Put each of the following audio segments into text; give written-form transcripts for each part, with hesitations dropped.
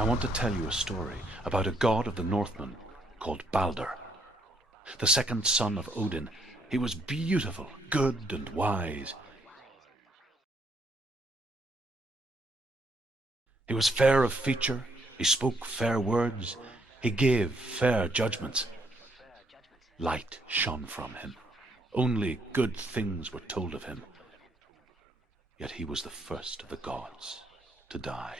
I want to tell you a story about a god of the Northmen called Balder. The second son of Odin, he was beautiful, good and wise. He was fair of feature, he spoke fair words, he gave fair judgments. Light shone from him. Only good things were told of him. Yet he was the first of the gods to die.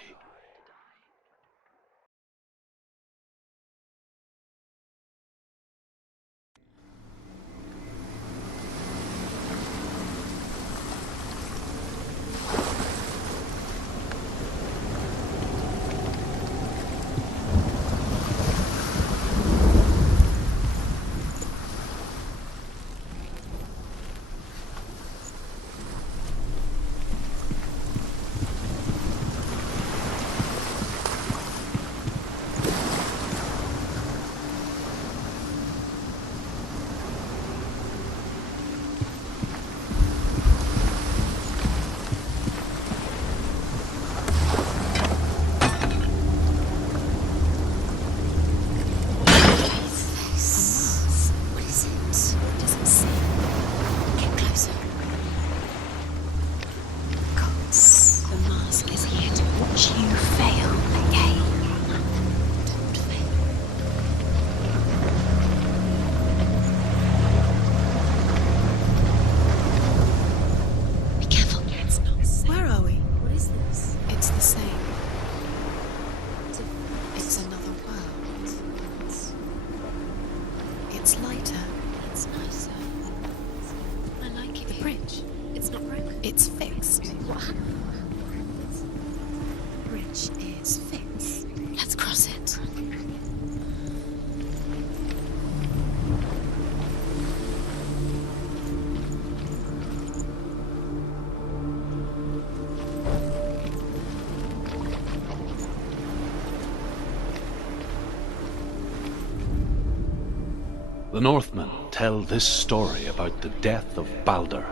The Northmen tell this story about the death of Balder.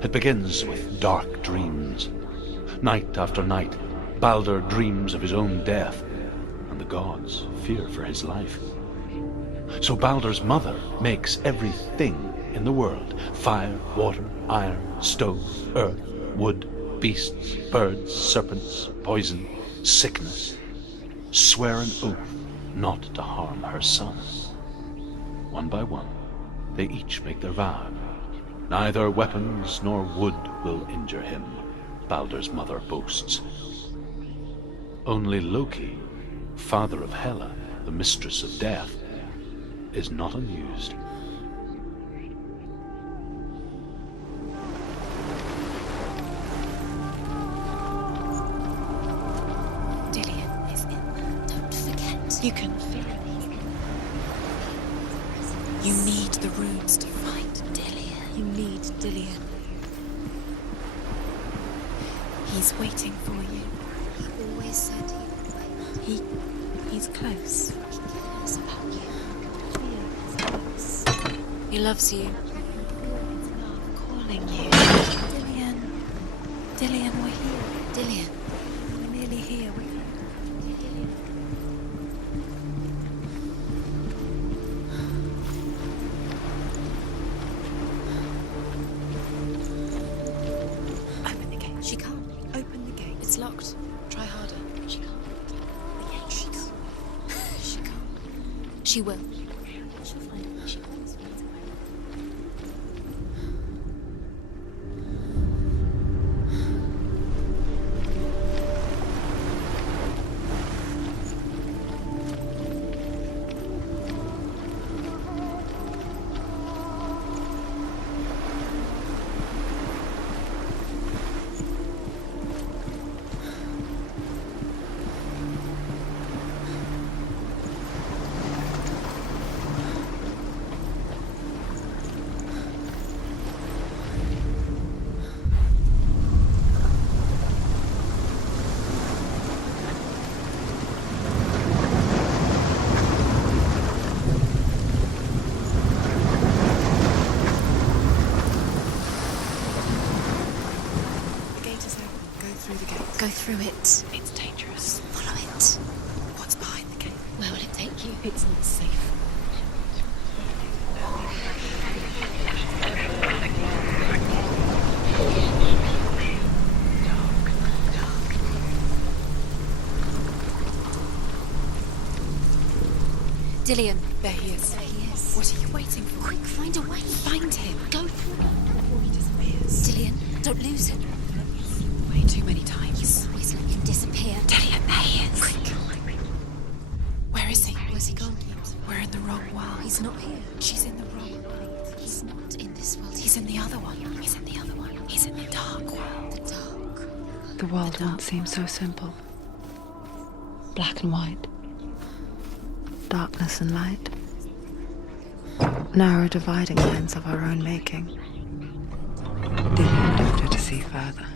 It begins with dark dreams. Night after night, Balder dreams of his own death, and the gods fear for his life. So Balder's mother makes everything in the world: fire, water, iron, stone, earth, wood, beasts, birds, serpents, poison, sickness, swear an oath not to harm her son. One by one, they each make their vow. Neither weapons nor wood will injure him, Balder's mother boasts. Only Loki, father of Hela, the mistress of death, is not amused. Dillion is in there. Don't forget. You can feel it. You need the runes to fight Dillion. You need Dillion. He's waiting for you. He always said he would wait. He's close. He cares about you. Feel his voice. He loves you. Feel his love calling you. Dillion. Dillion, we're here. Dillion. We're nearly here. She can't. Open the gate. It's locked. Try harder. She can't. Yeah, she can't. She can't. She will. She'll find it. She always finds a way. Go through it. It's dangerous. Follow it. It's not safe. Dillian. There he is. There he is. What are you waiting for? Quick, find a way. Find him. Go through. Before he disappears. Dillian, don't lose him. Way too many times. Always let him disappear. Dillian, there he is. Quick. Where is he? Where's he gone? We're in the wrong world. He's not here. She's in the wrong world. He's not in this world. He's in the other one. He's in the other one. He's in the dark world. The dark. The world once seemed so simple. Black and white. Darkness and light. Narrow dividing lines of our own making. Dillian lifted to see further.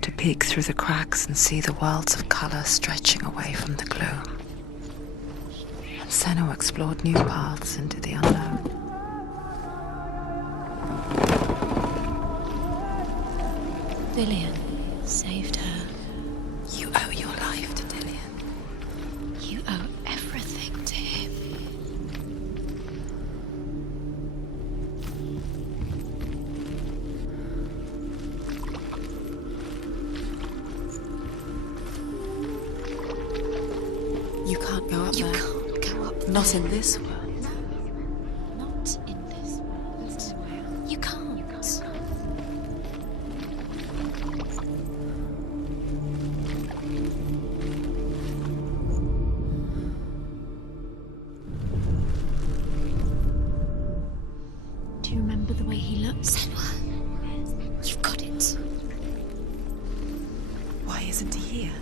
To peek through the cracks and see the worlds of colour stretching away from the gloom. And Senna explored new paths into the unknown. Dillian saved her. You owe your life to Dillian. You owe everything to him. You can't go up You there. can't go up Not there. in this world. No, not in this world. You can't. Do you remember the way he looked? Senua, you've got it. Why isn't he here?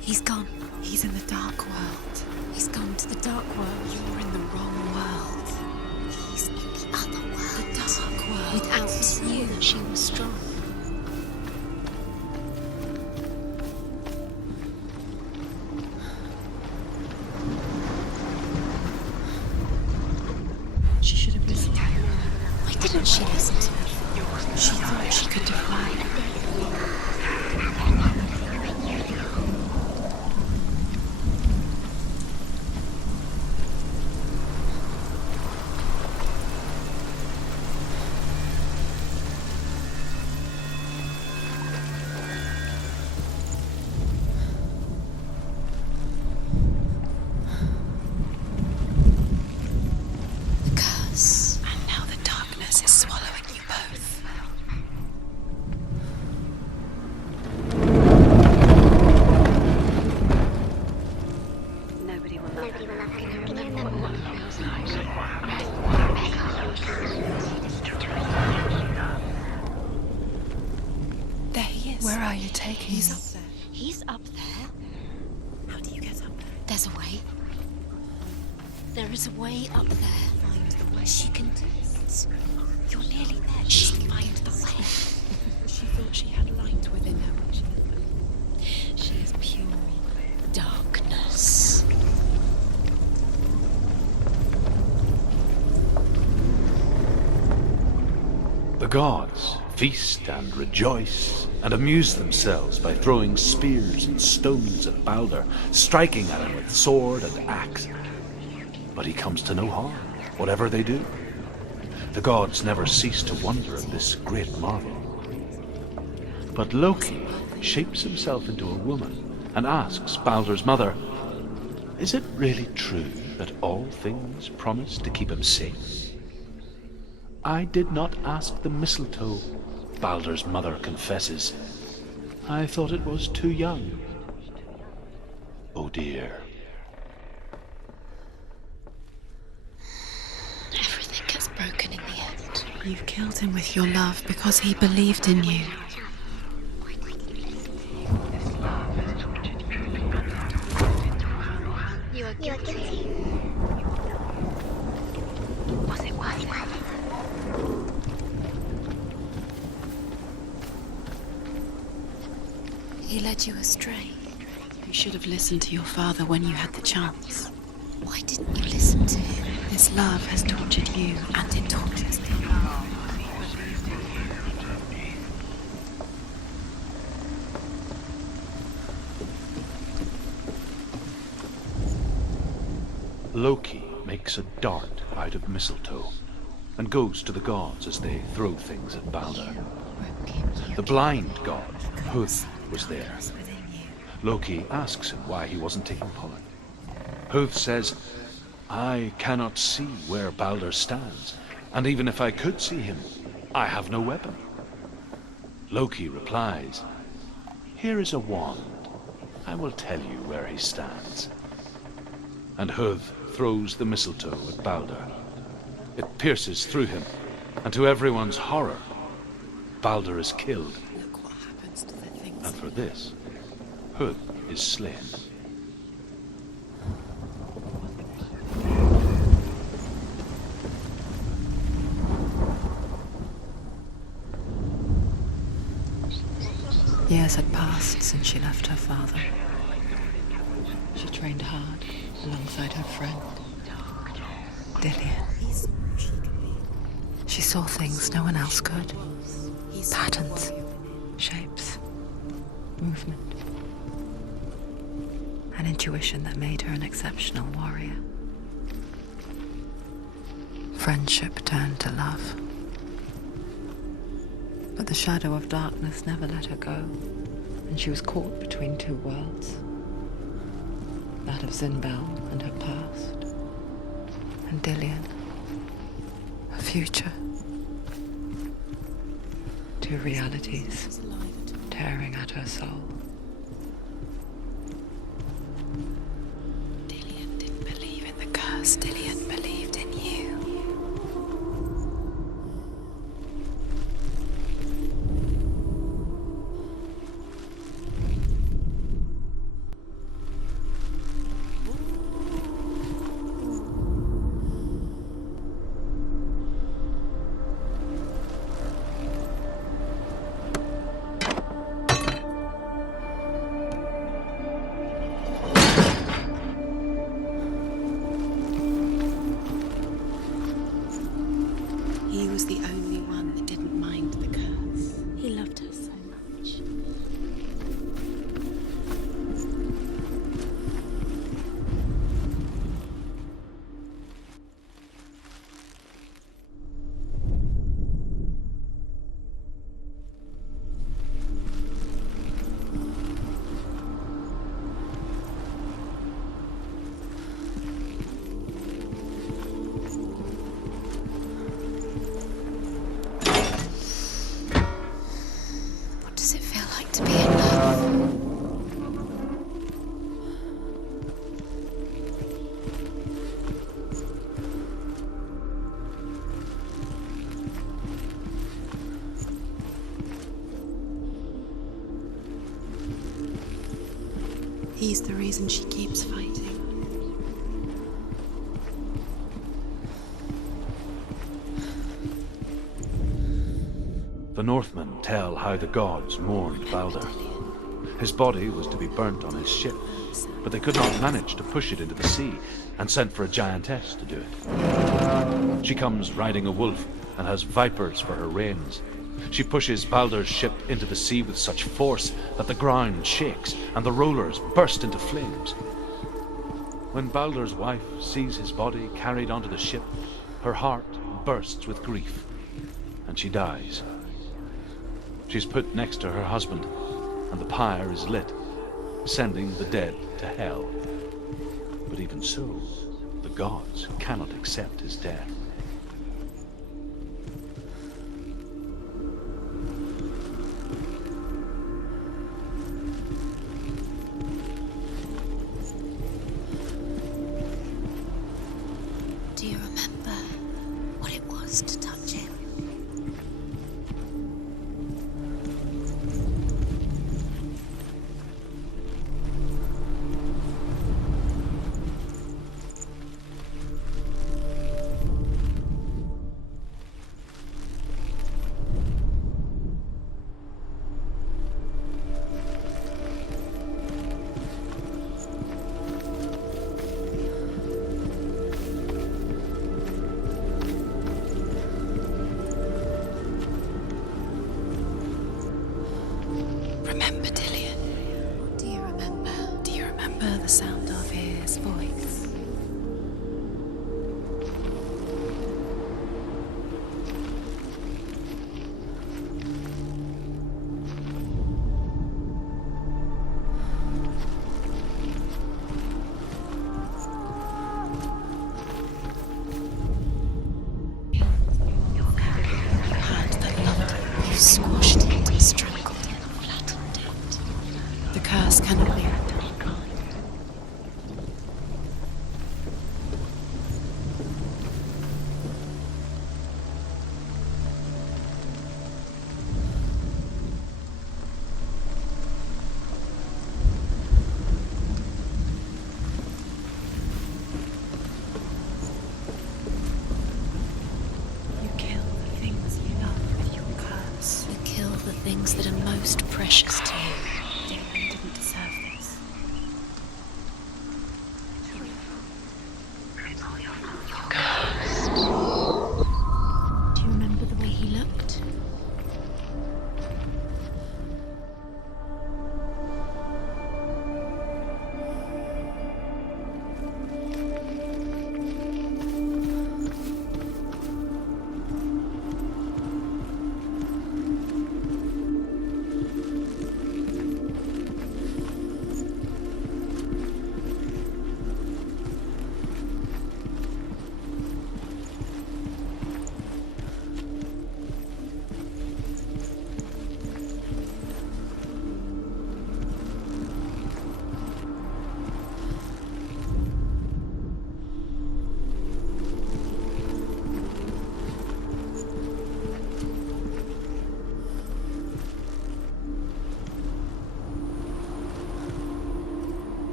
He's gone. He's in the dark world. He's gone to the dark world. You're in the wrong world. He's in the other world. The dark world. Without you, she was strong. She should have listened to you. Why didn't she listen to me? She thought she could defy. The curse. And now the darkness is swallowing you both. Nobody will love There he is. Where are you taking He's me? up there. He's up there. How do you get up there? There's a way. There is a way up there. Find the way. She can do it. You're nearly there. She Just can find do the it. way. She thought she had light within her when she had She is pure darkness. The gods feast and rejoice and amuse themselves by throwing spears and stones at Balder, striking at him with sword and axe. But he comes to no harm, whatever they do. The gods never cease to wonder at this great marvel. But Loki shapes himself into a woman and asks Balder's mother, "Is it really true that all things promise to keep him safe?" "I did not ask the mistletoe," Balder's mother confesses. "I thought it was too young." Oh dear. Everything gets broken in the end. You've killed him with your love because he believed in you. You are guilty. Was it worth it? He led you astray. You should have listened to your father when you had the chance. Why didn't you listen to him? This love has tortured you, and it tortures me. Loki makes a dart out of mistletoe and goes to the gods as they throw things at Balder. The blind god, Hud, was there. Loki asks him why he wasn't taking part. Hud says, "I cannot see where Balder stands, and even if I could see him, I have no weapon." Loki replies, "Here is a wand. I will tell you where he stands." And Hud throws the mistletoe at Balder. It pierces through him, and to everyone's horror, Balder is killed. Look what happens to the things. And for this, Hud is slain. Years had passed since she left her father. She trained hard alongside her friend, Dillian. He saw what she could be. She saw things no one else could. He saw Patterns, the warrior. shapes, movement. An intuition that made her an exceptional warrior. Friendship turned to love. But the shadow of darkness never let her go, and she was caught between two worlds. That of Zinbel and her past, and Dillian, her future. Two realities He's alive at all. tearing at her soul. Dillian didn't believe in the curse. Dillian believed in you. He was the only one that didn't mind the curse. He loved her so much. What does it feel like to be in love? He's the reason she keeps fighting. The Northmen tell how the gods mourned Balder. His body was to be burnt on his ship, but they could not manage to push it into the sea, and sent for a giantess to do it. She comes riding a wolf and has vipers for her reins. She pushes Balder's ship into the sea with such force that the ground shakes and the rollers burst into flames. When Balder's wife sees his body carried onto the ship, her heart bursts with grief, and she dies. She's put next to her husband, and the pyre is lit, sending the dead to hell. But even so, the gods cannot accept his death. Do you remember what it was to touch him? Remember Dillian? What do you remember? Do you remember the sound of his voice? curse cannot be undone. You kill the things you love with your curse. You kill the things that are most precious to you. Dylan didn't deserve this. Do you remember the way he looked?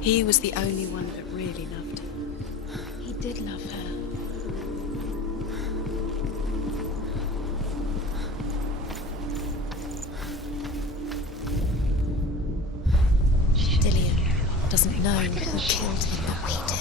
He was the only one that really loved her. He did love her. Dillian doesn't know who killed him, but we do.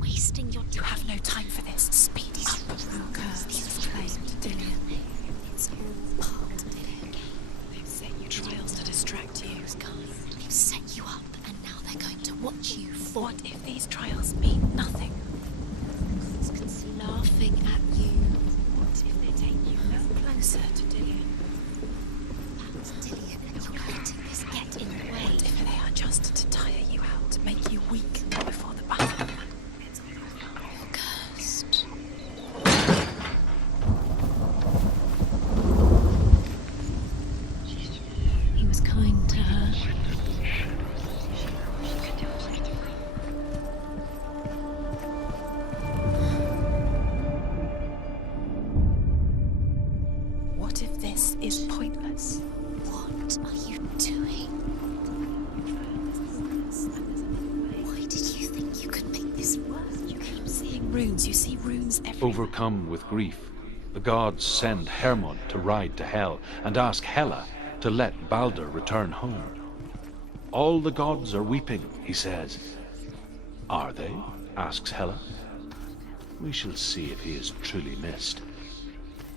Wasting your You time. have no time for this. Speed up. Our curse is claimed Dillian. It's all part of it. They've set you trials to distract you. They've set you up, and now they're going to watch you fall. What if these trials mean nothing? Laughing at you. What if they take you no closer to Dillian? That's Dillian, and you're letting this get in the way. What if they are just to tire you out, to make you weak before the battle? You're cursed. He was kind to her. What if this is pointless? What are you doing? Why did you think you could make this work? You keep seeing runes. You see runes everywhere. Overcome with grief, the gods send Hermod to ride to Hell and ask Hela to let Balder return home. All the gods are weeping, he says. Are they? Asks Hela. We shall see if he is truly missed.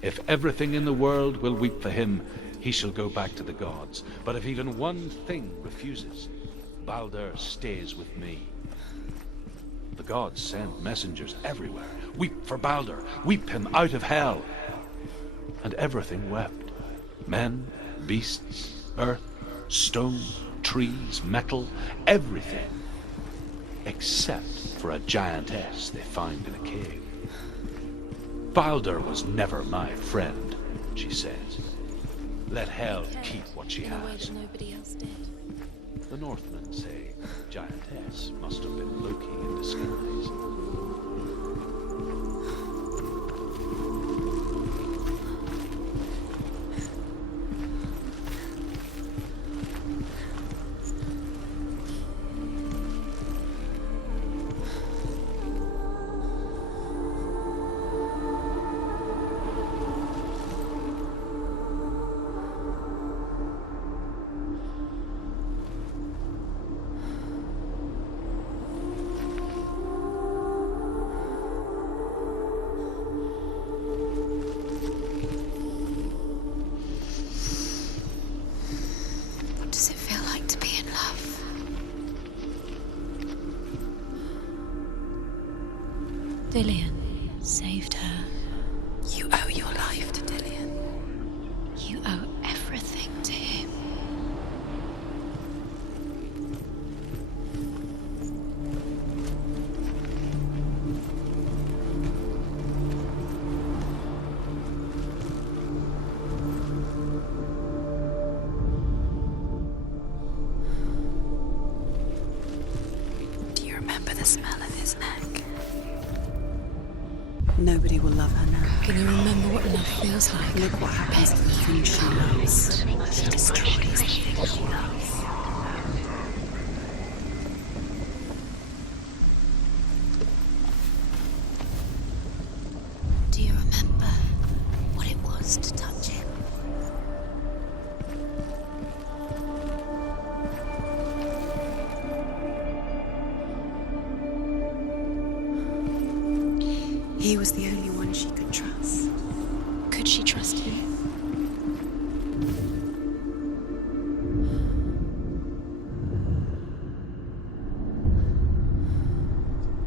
If everything in the world will weep for him, he shall go back to the gods. But if even one thing refuses, Balder stays with me. The gods send messengers everywhere. Weep for Balder, weep him out of hell. And everything wept. Men, beasts, earth, stone, trees, metal, everything. Except for a giantess they find in a cave. Balder was never my friend, she says. Let Hell keep what she In a way has. that nobody else did. The Northmen say giantess must have been Loki in disguise. Dillian saved her. You owe your life to Dillian. You owe everything to him. Do you remember the smell of his neck? Nobody will love her now. Can you remember what love feels like? Look what happens to the thing she loves. She destroys the thing she loves. Do you remember what it was to touch him? He was the only one she could trust. Could she trust him?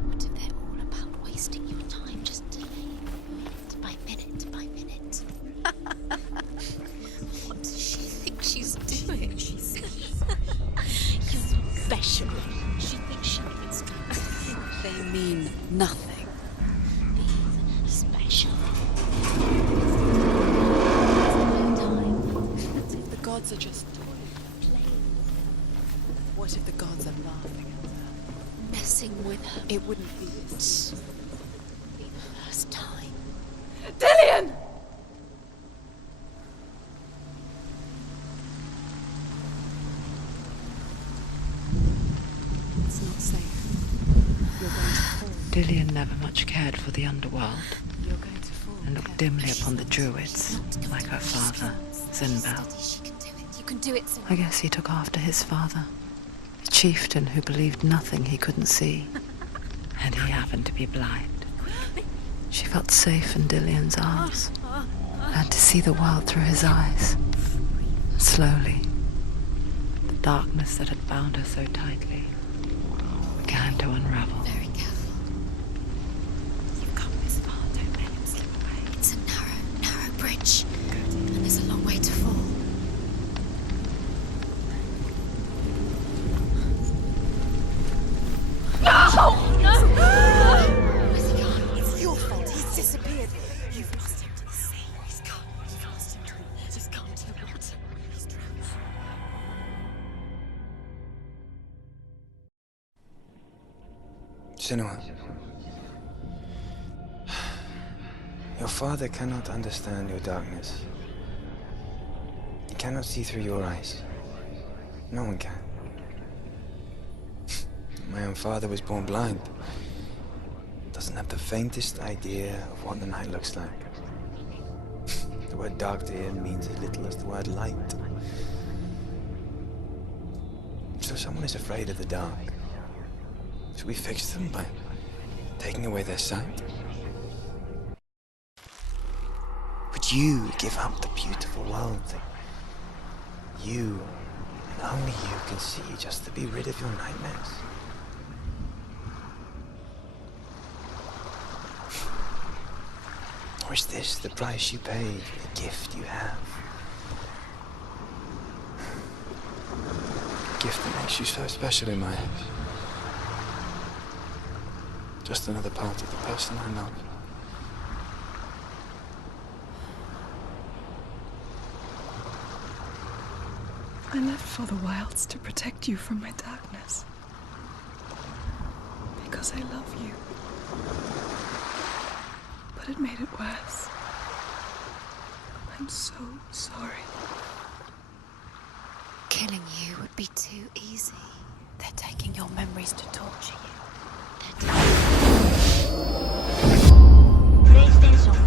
What if they're all about wasting your time, just delaying minute by minute by minute? What does she think she's doing? She's You're special. She thinks she needs to. They mean nothing. Special. What if the gods are just playing? What if the gods are laughing at her? Messing with her. It wouldn't be this. Be the first time. Dillian! It's not safe. You're going to fall. Dillian never much cared for the underworld You're going to fall. and looked dimly upon the druids, like her father, Zinbel. She can do it. You can do it, Zinbel. I guess he took after his father, a chieftain who believed nothing he couldn't see, and he happened to be blind. She felt safe in Dillian's arms, learned to see the world through his eyes. Slowly, the darkness that had bound her so tightly began to unravel. Very careful. You've come this far. Don't let him slip away. It's a narrow bridge. And there's a long way to fall. Where's he gone? It's your fault. He's disappeared. You've lost him to the sea. He's gone. You've lost him to the He's gone to the water. He's drowned. Senua, your father cannot understand your darkness. He cannot see through your eyes. No one can. My own father was born blind. Doesn't have the faintest idea of what the night looks like. The word dark to him means as little as the word light. So someone is afraid of the dark. Should we fix them by taking away their sight? Would you give up the beautiful world that you and only you can see just to be rid of your nightmares? Or is this the price you pay for the gift you have? A gift that makes you so special in my eyes. Just another part of the person I love. I left for the wilds to protect you from my darkness. Because I love you. But it made it worse. I'm so sorry. Killing you would be too easy. They're taking your memories to torture you. PlayStation